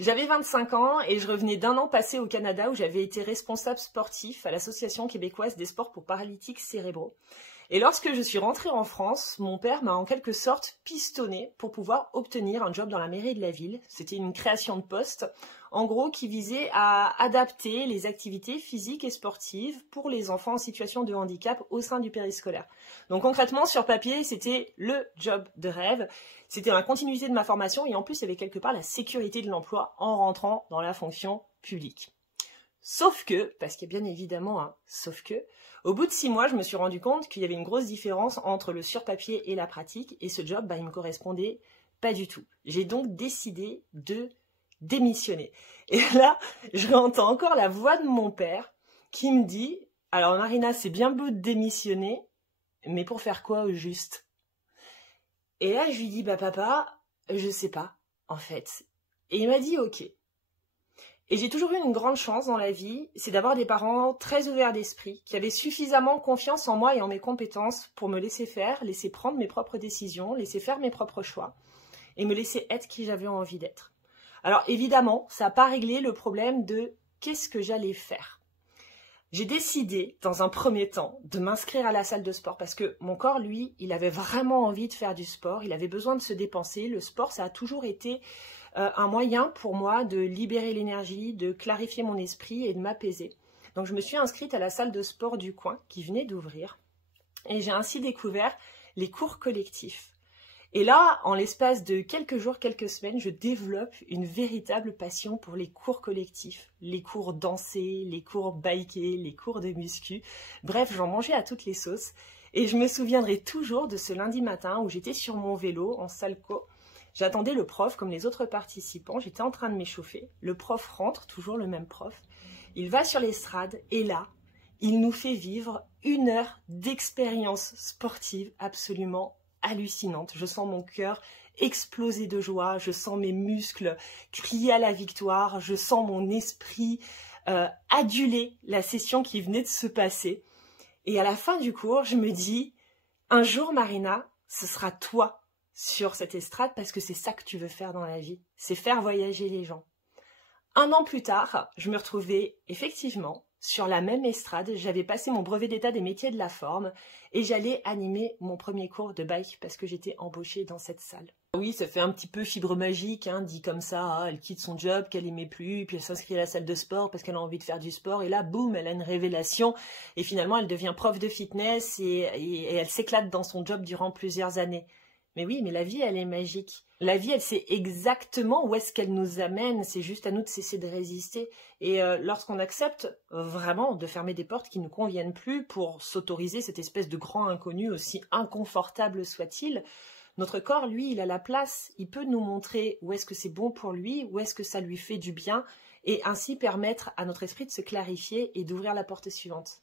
J'avais 25 ans et je revenais d'un an passé au Canada où j'avais été responsable sportif à l'Association québécoise des sports pour paralytiques cérébraux. Et lorsque je suis rentrée en France, mon père m'a en quelque sorte pistonné pour pouvoir obtenir un job dans la mairie de la ville. C'était une création de poste, en gros, qui visait à adapter les activités physiques et sportives pour les enfants en situation de handicap au sein du périscolaire. Donc concrètement, sur papier, c'était le job de rêve. C'était dans la continuité de ma formation et en plus, il y avait quelque part la sécurité de l'emploi en rentrant dans la fonction publique. Sauf que, parce qu'il y a bien évidemment un sauf que, au bout de 6 mois, je me suis rendu compte qu'il y avait une grosse différence entre le sur-papier et la pratique, et ce job, il me correspondait pas du tout. J'ai donc décidé de démissionner. Et là, je réentends encore la voix de mon père qui me dit « Alors Marina, c'est bien beau de démissionner, mais pour faire quoi au juste ?» Et là, je lui dis « Bah papa, je sais pas, en fait. » Et il m'a dit « Ok. » Et j'ai toujours eu une grande chance dans la vie, c'est d'avoir des parents très ouverts d'esprit, qui avaient suffisamment confiance en moi et en mes compétences pour me laisser faire, laisser prendre mes propres décisions, laisser faire mes propres choix, et me laisser être qui j'avais envie d'être. Alors évidemment, ça n'a pas réglé le problème de qu'est-ce que j'allais faire. J'ai décidé, dans un premier temps, de m'inscrire à la salle de sport parce que mon corps, lui, il avait vraiment envie de faire du sport, il avait besoin de se dépenser. Le sport, ça a toujours été un moyen pour moi de libérer l'énergie, de clarifier mon esprit et de m'apaiser. Donc je me suis inscrite à la salle de sport du coin qui venait d'ouvrir et j'ai ainsi découvert les cours collectifs. Et là, en l'espace de quelques jours, quelques semaines, je développe une véritable passion pour les cours collectifs, les cours dansés, les cours bikés, les cours de muscu. Bref, j'en mangeais à toutes les sauces. Et je me souviendrai toujours de ce lundi matin où j'étais sur mon vélo en salco. J'attendais le prof comme les autres participants, j'étais en train de m'échauffer. Le prof rentre, toujours le même prof. Il va sur l'estrade et là, il nous fait vivre 1 heure d'expérience sportive absolument hallucinante. Je sens mon cœur exploser de joie, je sens mes muscles crier à la victoire, je sens mon esprit aduler la session qui venait de se passer. Et à la fin du cours, je me dis, un jour Marina, ce sera toi sur cette estrade parce que c'est ça que tu veux faire dans la vie, c'est faire voyager les gens. 1 an plus tard, je me retrouvais effectivement sur la même estrade, j'avais passé mon brevet d'état des métiers de la forme et j'allais animer mon premier cours de bike parce que j'étais embauchée dans cette salle. Oui, ça fait un petit peu fibre magique, hein, dit comme ça, elle quitte son job qu'elle aimait plus, puis elle s'inscrit à la salle de sport parce qu'elle a envie de faire du sport, et là, boum, elle a une révélation, et finalement, elle devient prof de fitness et elle s'éclate dans son job durant plusieurs années. Mais oui, mais la vie, elle est magique. La vie, elle sait exactement où est-ce qu'elle nous amène. C'est juste à nous de cesser de résister. Et lorsqu'on accepte vraiment de fermer des portes qui ne nous conviennent plus pour s'autoriser cette espèce de grand inconnu, aussi inconfortable soit-il, notre corps, lui, il a la place. Il peut nous montrer où est-ce que c'est bon pour lui, où est-ce que ça lui fait du bien, et ainsi permettre à notre esprit de se clarifier et d'ouvrir la porte suivante.